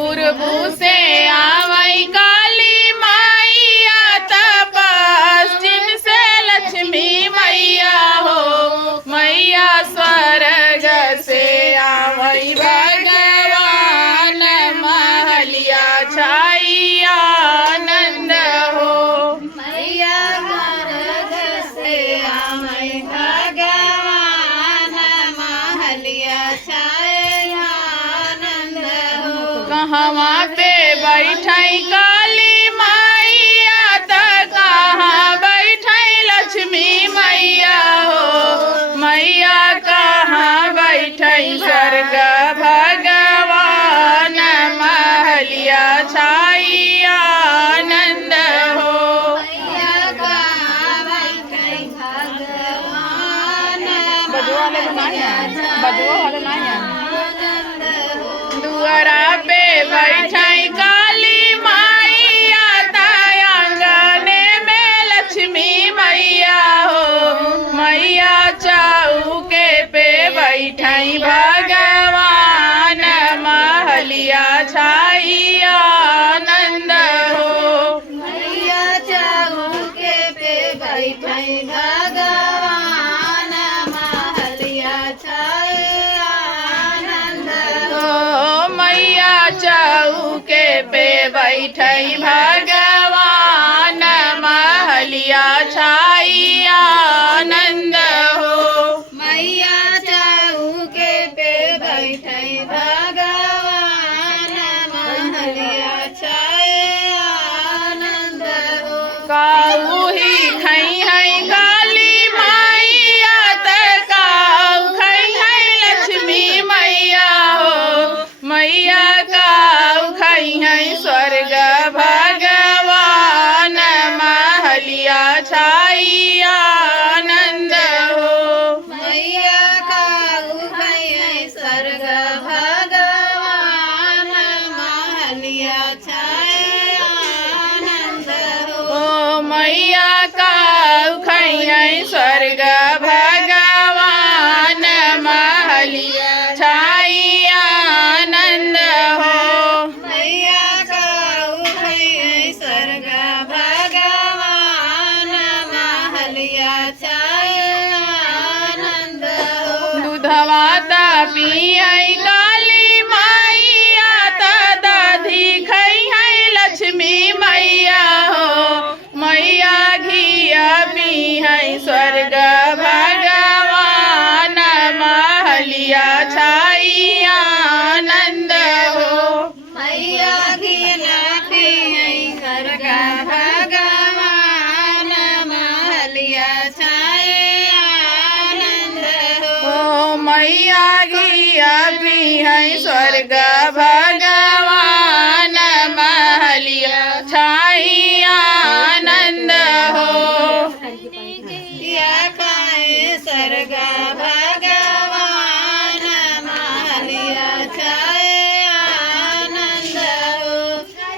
पूर्वू से आवई काली मैया त पश्चिम से लक्ष्मी मैया हो मैया स्वर्ग से आवई भगवान महलिया छाई आनंद हो मैया स्वर्ग से आवई भगवान महलिया छाई आनंद हो। कहवा पे बैठई काली मैया त कहाँ बैठई लक्ष्मी मैया हो मैया कहाँ बैठई स्वर्ग भगवान महलिया छाई आनंद हो मैया कहाँ बैठई भगवान आनंद हो। दुआरा पे बैठई काली मैया त आंगने में लक्ष्मी मैया हो मैया चौके पे बैठई भगवान महलिया छाई आनंद हो मैया चौके पे बैठई भगवान महलिया छाई आनंद हो। ओ मैया चौके पे बैठई भगवान महलिया छाई आनंद हो मैया चौके पे बैठई भगवान महलिया छाई आनंद हो। काऊ ही खई है काली मैया त काऊ खई है लक्ष्मी मैया हो मैया काऊ खई है स्वर्ग भगवान महलिया छाई आनंद हो मैया काऊ खई स्वर्ग भगवान महलिया छाई आनंद हो। ओ मैया काऊ खई है स्वर्ग भगवान महलिया छाई आनंद हो मैया काऊ खई स्वर्ग भगवान महलिया छाई आनंद हो। दूधवा त पियई काली मैया त दधी खई है लक्ष्मी मैया हो मैया घिया पियई स्वर्ग भगवान महलिया छाई आनंद हो मैया घिना पियई स्वर्ग भगवान महलिया छाई आनंद हो। ओ मैया घिया पियई स्वर्ग भगवान महलिया छाई आनंद हो या खाए स्वर्ग